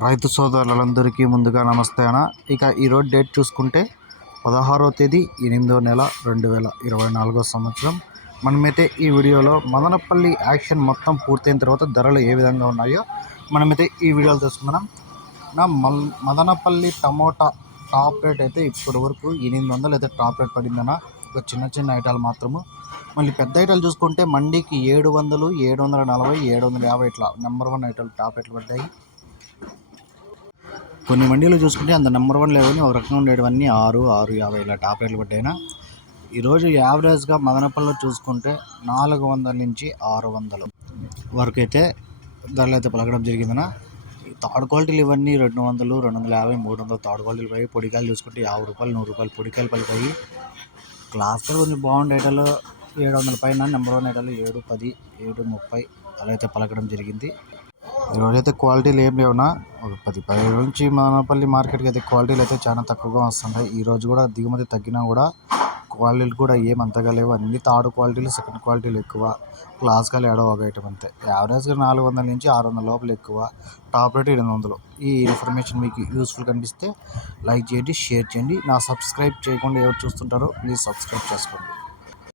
రైతు సోదరులందరికీ ముందుగా నమస్తే అన్న. ఇక ఈరోజు డేట్ చూసుకుంటే పదహారో తేదీ ఎనిమిదో నెల రెండు వేల ఇరవై నాలుగో సంవత్సరం. మనమైతే ఈ వీడియోలో మదనపల్లి యాక్షన్ మొత్తం పూర్తయిన తర్వాత ధరలు ఏ విధంగా ఉన్నాయో మనమైతే ఈ వీడియోలో తెలుసుకున్నాం నా మల్ మదనపల్లి టమోటా టాప్ రేట్ అయితే ఇప్పటి వరకు ఎనిమిది వందలు అయితే టాప్ రేట్ పడిందన్న ఒక చిన్న చిన్న ఐటాలు మాత్రము. మళ్ళీ పెద్ద ఐటాలు చూసుకుంటే మండీకి ఏడు వందలు ఏడు వందల నలభై ఏడు వందల యాభై ఇట్లా నెంబర్ వన్ ఐటాలు టాప్ రేట్లు పడ్డాయి. కొన్ని మండీలు చూసుకుంటే అంత నెంబర్ వన్ లేవని ఒక రకంగా ఉండేటివన్నీ ఆరు ఆరు యాభై ఇలా టాప్ రేట్లు పడ్డాయినా. ఈరోజు యావరేజ్గా మదనపల్లిలో చూసుకుంటే నాలుగు వందల నుంచి ఆరు వందలు వరకు అయితే ధరలు అయితే పలకడం జరిగిందనా ఈ థర్డ్ క్వాలిటీలు ఇవన్నీ రెండు వందలు రెండు వందల యాభై మూడు వందలు థర్డ్ క్వాలిటీలు పోయి పొడికాయలు చూసుకుంటే యాభై రూపాయలు నూరు రూపాయలు పొడికాయలు పలికాయి. క్లాస్లో కొంచెం బాగుండే ఐటాలు ఏడు వందల పైన నెంబర్ వన్ ఐటలు ఏడు పది ఏడు ముప్పై అలా అయితే పలకడం జరిగింది. ఈరోజైతే క్వాలిటీలు ఏం లేవునా. ఒక పది పది నుంచి మనపల్లి మార్కెట్కి అయితే క్వాలిటీలు అయితే చాలా తక్కువగా వస్తున్నాయి. ఈరోజు కూడా దిగుమతి తగ్గినా కూడా క్వాలిటీలు కూడా ఏం అంతగా లేవు. అన్ని థర్డ్ క్వాలిటీలు సెకండ్ క్వాలిటీలు ఎక్కువ. క్లాస్గా ఏడో ఒక ఐటమ్ అంతే. యావరేజ్గా నాలుగు వందల నుంచి ఆరు వందల లోపల ఎక్కువ. టాప్ రేట్ ఎనిమిది వందలు. ఈ ఇన్ఫర్మేషన్ మీకు యూస్ఫుల్ కనిపిస్తే లైక్ చేయండి షేర్ చేయండి. నా సబ్స్క్రైబ్ చేయకుండా ఎవరు చూస్తుంటారో ప్లీజ్ సబ్స్క్రైబ్ చేసుకోండి.